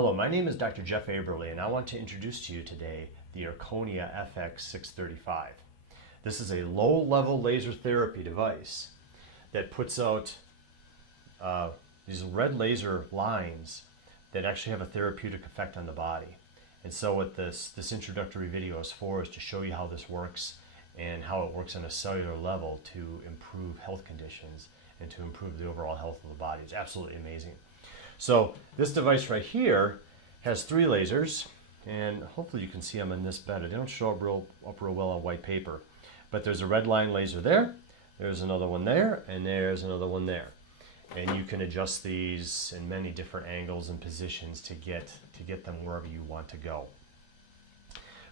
Hello, my name is Dr. Jeff Aberle, and I want to introduce to you today the Erchonia FX635. This is a low-level laser therapy device that puts out these red laser lines that actually have a therapeutic effect on the body. And so what this introductory video is for is to show you how this works and how it works on a cellular level to improve health conditions and to improve the overall health of the body. It's absolutely amazing. So this device right here has 3 lasers, and hopefully you can see them in this bed. They don't show up real well on white paper, but there's a red line laser there, there's another one there, and there's another one there. And you can adjust these in many different angles and positions to get them wherever you want to go.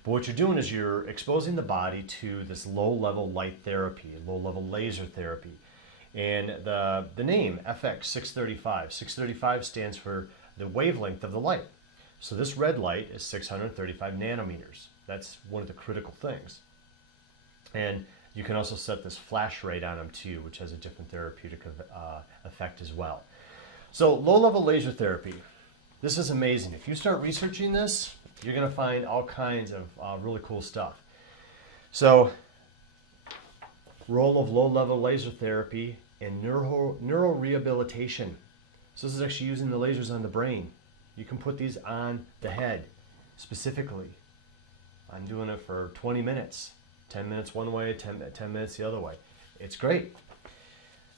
But what you're doing is you're exposing the body to this low-level light therapy, low-level laser therapy. And the name FX635, 635 stands for the wavelength of the light. So this red light is 635 nanometers. That's one of the critical things. And you can also set this flash rate on them too, which has a different therapeutic effect as well. So low-level laser therapy, this is amazing. If you start researching this, you're going to find all kinds of really cool stuff. So role of low-level laser therapy in neurorehabilitation. So this is actually using the lasers on the brain. You can put these on the head specifically. I'm doing it for 20 minutes. 10 minutes one way, 10 minutes the other way. It's great.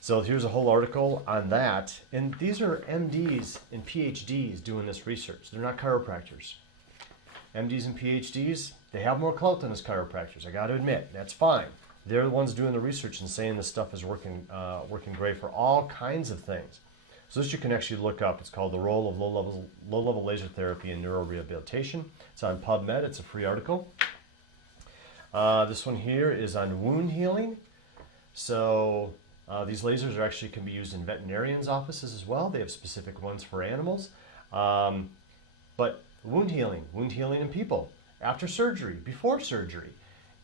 So here's a whole article on that. And these are MDs and PhDs doing this research. They're not chiropractors. MDs and PhDs, they have more clout than us chiropractors. I got to admit, that's fine. They're the ones doing the research and saying this stuff is working great for all kinds of things. So this you can actually look up. It's called The Role of Low-Level Laser Therapy in Neurorehabilitation. It's on PubMed. It's a free article. This one here is on wound healing. So these lasers can be used in veterinarians' offices as well. They have specific ones for animals. But wound healing in people, after surgery, before surgery.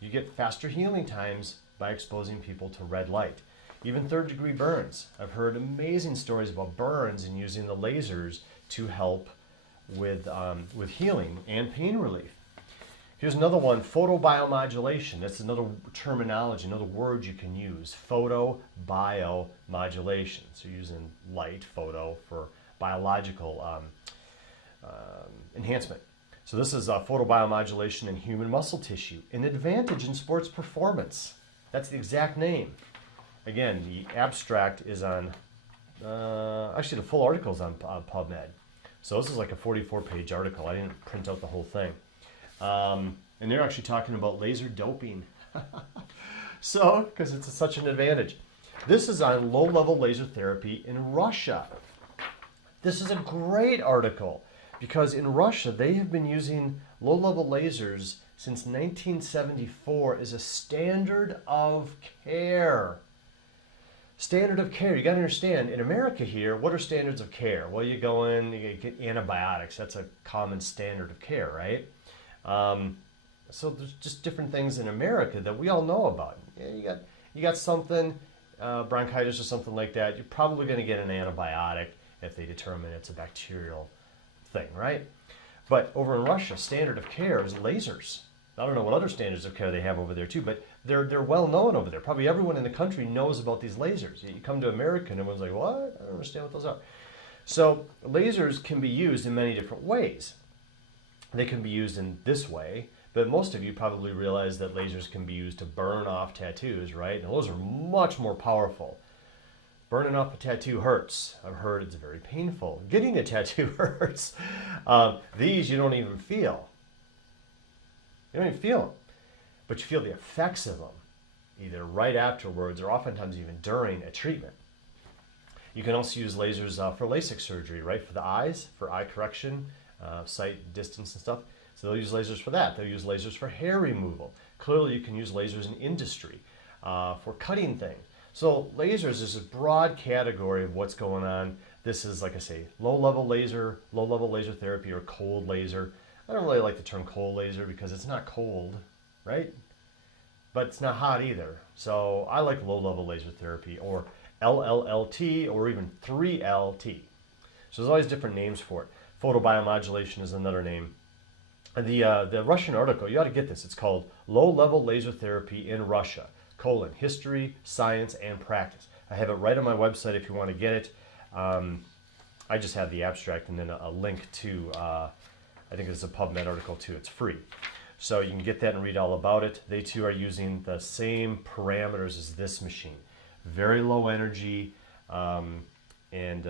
You get faster healing times by exposing people to red light. Even third-degree burns. I've heard amazing stories about burns and using the lasers to help with healing and pain relief. Here's another one, photobiomodulation. That's another terminology, another word you can use, photobiomodulation. So you're using light, photo, for biological enhancement. So this is photobiomodulation in human muscle tissue, an advantage in sports performance. That's the exact name. Again, the abstract is on, actually the full article is on PubMed. So this is like a 44-page article. I didn't print out the whole thing. And they're actually talking about laser doping. So, because it's such an advantage. This is on low-level laser therapy in Russia. This is a great article because in Russia they have been using low-level lasers since 1974 as a standard of care. Standard of care. You got to understand, in America here, what are standards of care? Well, you go in, you get antibiotics. That's a common standard of care, right? So there's just different things in America that we all know about. You got something, bronchitis or something like that, you're probably going to get an antibiotic if they determine it's a bacterial thing, right? But over in Russia, standard of care is lasers. I don't know what other standards of care they have over there too, but they're well known over there. Probably everyone in the country knows about these lasers. You come to America and everyone's like, what? I don't understand what those are. So lasers can be used in many different ways. They can be used in this way, but most of you probably realize that lasers can be used to burn off tattoos, right? And those are much more powerful. Burning off a tattoo hurts. I've heard it's very painful. Getting a tattoo hurts. These you don't even feel. You don't even feel them, but you feel the effects of them, either right afterwards or oftentimes even during a treatment. You can also use lasers for LASIK surgery, right? For the eyes, for eye correction, sight distance and stuff. So they'll use lasers for that. They'll use lasers for hair removal. Clearly you can use lasers in industry for cutting things. So lasers is a broad category of what's going on. This is, like I say, low-level laser therapy, or cold laser. I don't really like the term cold laser because it's not cold, right? But it's not hot either. So I like low-level laser therapy, or LLLT, or even 3LT. So there's always different names for it. Photobiomodulation is another name. The Russian article, you ought to get this. It's called Low-Level Laser Therapy in Russia, History, Science, and Practice. I have it right on my website if you want to get it. I just have the abstract and then a link to, I think it's a PubMed article too. It's free. So you can get that and read all about it. They too are using the same parameters as this machine. Very low energy and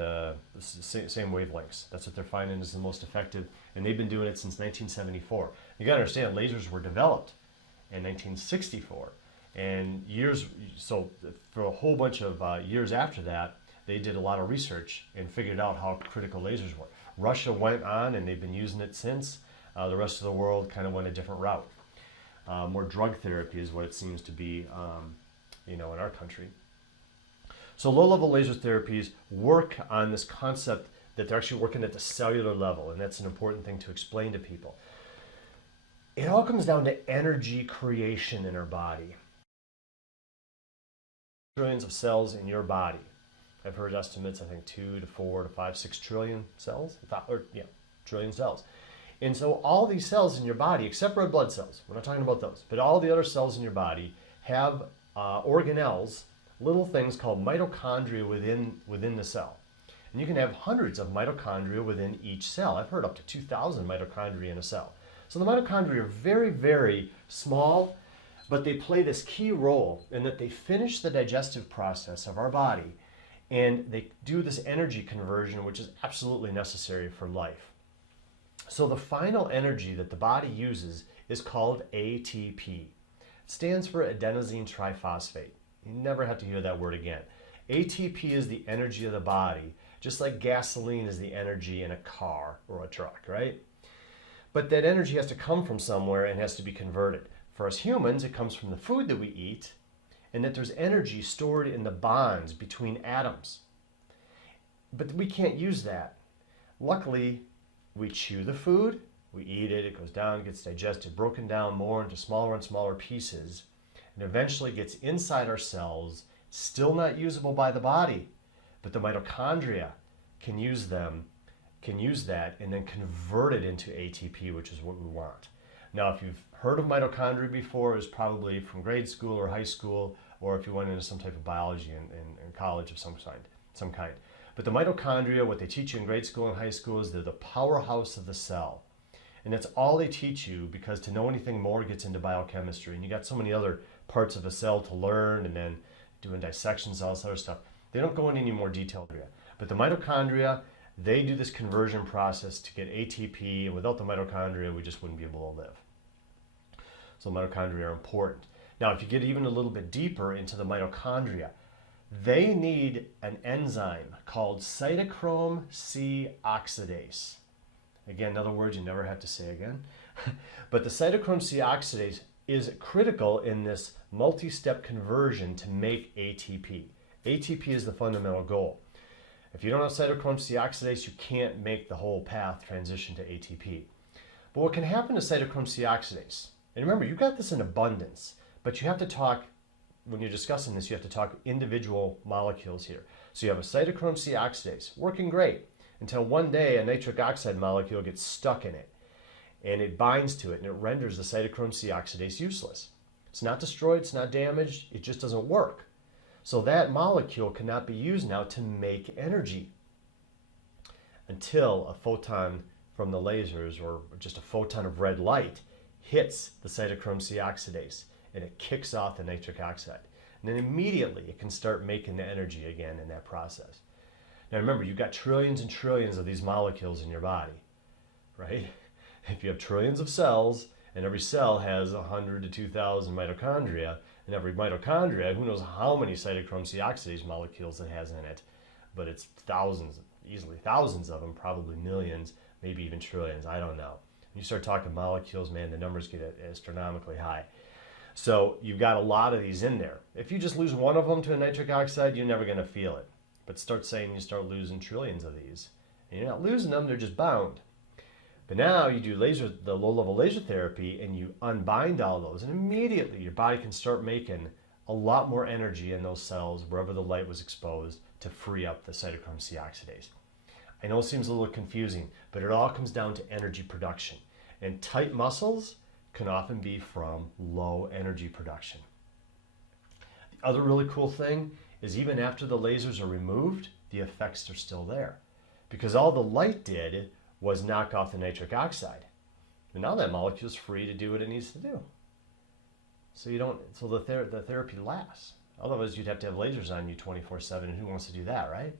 same wavelengths. That's what they're finding is the most effective. And they've been doing it since 1974. You gotta understand, lasers were developed in 1964. And so for a whole bunch of years after that, they did a lot of research and figured out how critical lasers were. Russia went on and they've been using it since. The rest of the world kind of went a different route. More drug therapy is what it seems to be, in our country. So low-level laser therapies work on this concept that they're actually working at the cellular level, and that's an important thing to explain to people. It all comes down to energy creation in our body. Trillions of cells in your body. I've heard estimates, I think 2 to 4 to 5, 6 trillion cells, trillion cells. And so all these cells in your body, except red blood cells, we're not talking about those, but all the other cells in your body have organelles, little things called mitochondria within the cell. And you can have hundreds of mitochondria within each cell. I've heard up to 2,000 mitochondria in a cell. So the mitochondria are very, very small, but they play this key role in that they finish the digestive process of our body, and they do this energy conversion, which is absolutely necessary for life. So the final energy that the body uses is called ATP. It stands for adenosine triphosphate. You never have to hear that word again. ATP is the energy of the body, just like gasoline is the energy in a car or a truck, right? But that energy has to come from somewhere and has to be converted. For us humans, it comes from the food that we eat, and that there's energy stored in the bonds between atoms. But we can't use that. Luckily, we chew the food, we eat it, it goes down, gets digested, broken down more into smaller and smaller pieces, and eventually gets inside our cells, still not usable by the body, but the mitochondria can use that and then convert it into ATP, which is what we want. Now, if you've heard of mitochondria before, it's probably from grade school or high school, or if you went into some type of biology in college of some kind. But the mitochondria, what they teach you in grade school and high school is they're the powerhouse of the cell. And that's all they teach you, because to know anything more gets into biochemistry. And you got so many other parts of a cell to learn, and then doing dissections, all this other stuff. They don't go into any more detail here. But the mitochondria, they do this conversion process to get ATP, and without the mitochondria, we just wouldn't be able to live. So mitochondria are important. Now, if you get even a little bit deeper into the mitochondria, they need an enzyme called cytochrome C oxidase. Again, another word you never have to say again. But the cytochrome C oxidase is critical in this multi-step conversion to make ATP. ATP is the fundamental goal. If you don't have cytochrome C oxidase, you can't make the whole path transition to ATP. But what can happen to cytochrome C oxidase? And remember, you got this in abundance, but you have to talk, when you're discussing this, you have to talk individual molecules here. So you have a cytochrome C oxidase, working great, until one day a nitric oxide molecule gets stuck in it, and it binds to it, and it renders the cytochrome C oxidase useless. It's not destroyed, it's not damaged, it just doesn't work. So that molecule cannot be used now to make energy until a photon from the lasers, or just a photon of red light, hits the cytochrome C oxidase, and it kicks off the nitric oxide. And then immediately it can start making the energy again in that process. Now remember, you've got trillions and trillions of these molecules in your body, right? If you have trillions of cells, and every cell has 100 to 2,000 mitochondria, and every mitochondria, who knows how many cytochrome C oxidase molecules it has in it, but it's thousands, easily thousands of them, probably millions, maybe even trillions, I don't know. When you start talking molecules, man, the numbers get astronomically high. So you've got a lot of these in there. If you just lose one of them to a nitric oxide, you're never going to feel it. But start saying you start losing trillions of these. And you're not losing them, they're just bound. But now you do the low-level laser therapy, and you unbind all those, and immediately your body can start making a lot more energy in those cells wherever the light was exposed to free up the cytochrome C oxidase. I know it seems a little confusing, but it all comes down to energy production. And tight muscles can often be from low energy production. The other really cool thing is even after the lasers are removed, the effects are still there. Because all the light did was knock off the nitric oxide. And now that molecule is free to do what it needs to do. So the therapy lasts. Otherwise you'd have to have lasers on you 24/7, and who wants to do that, right?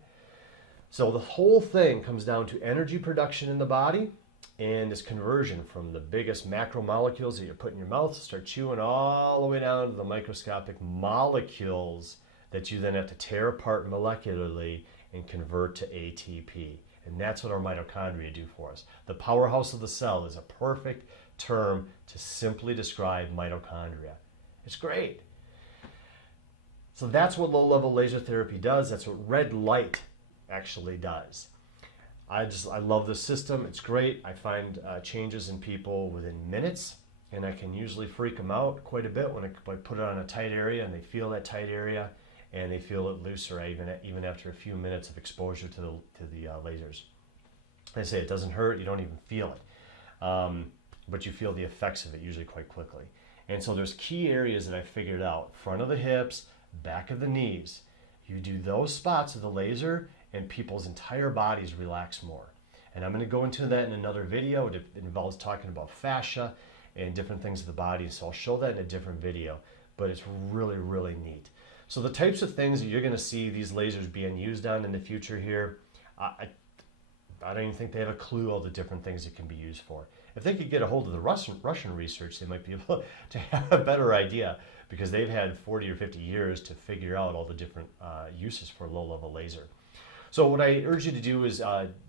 So the whole thing comes down to energy production in the body and this conversion from the biggest macromolecules that you put in your mouth, start chewing all the way down to the microscopic molecules that you then have to tear apart molecularly and convert to ATP. And that's what our mitochondria do for us. The powerhouse of the cell is a perfect term to simply describe mitochondria. It's great. So that's what low-level laser therapy does. That's what red light actually does. I love the system. It's great. I find changes in people within minutes, and I can usually freak them out quite a bit when I put it on a tight area and they feel that tight area and they feel it looser even after a few minutes of exposure to the lasers. I say it doesn't hurt. You don't even feel it, but you feel the effects of it usually quite quickly. And so there's key areas that I figured out: front of the hips, back of the knees. You do those spots with the laser and people's entire bodies relax more. And I'm going to go into that in another video. It involves talking about fascia and different things of the body. So I'll show that in a different video, but it's really, really neat. So the types of things that you're going to see these lasers being used on in the future here, I don't even think they have a clue all the different things it can be used for. If they could get a hold of the Russian research, they might be able to have a better idea, because they've had 40 or 50 years to figure out all the different uses for low-level laser. So what I urge you to do is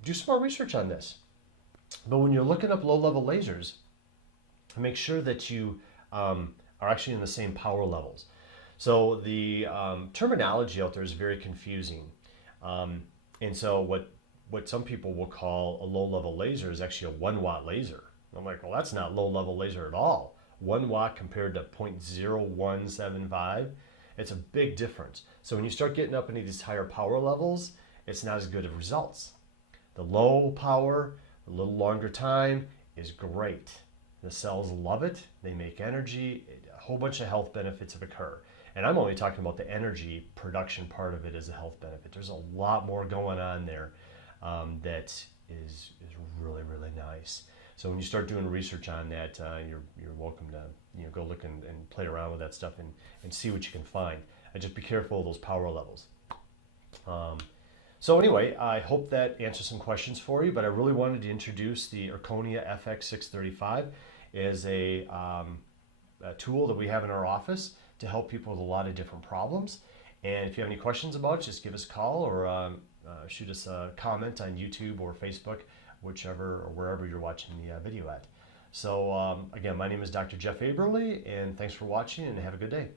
do some more research on this. But when you're looking up low-level lasers, make sure that you are actually in the same power levels. So the terminology out there is very confusing. And so what some people will call a low-level laser is actually a 1-watt laser. I'm like, well, that's not low-level laser at all. 1 watt compared to 0.0175, it's a big difference. So when you start getting up into these higher power levels, it's not as good of results. The low power, a little longer time is great. The cells love it. They make energy. A whole bunch of health benefits have occur. And I'm only talking about the energy production part of it as a health benefit. There's a lot more going on there that is really, really nice. So when you start doing research on that, you're welcome to go look and play around with that stuff and see what you can find. And just be careful of those power levels. So anyway, I hope that answers some questions for you, but I really wanted to introduce the Erchonia FX635 as a tool that we have in our office to help people with a lot of different problems. And if you have any questions about it, just give us a call or shoot us a comment on YouTube or Facebook, whichever or wherever you're watching the video at. So again, my name is Dr. Jeff Aberle, and thanks for watching, and have a good day.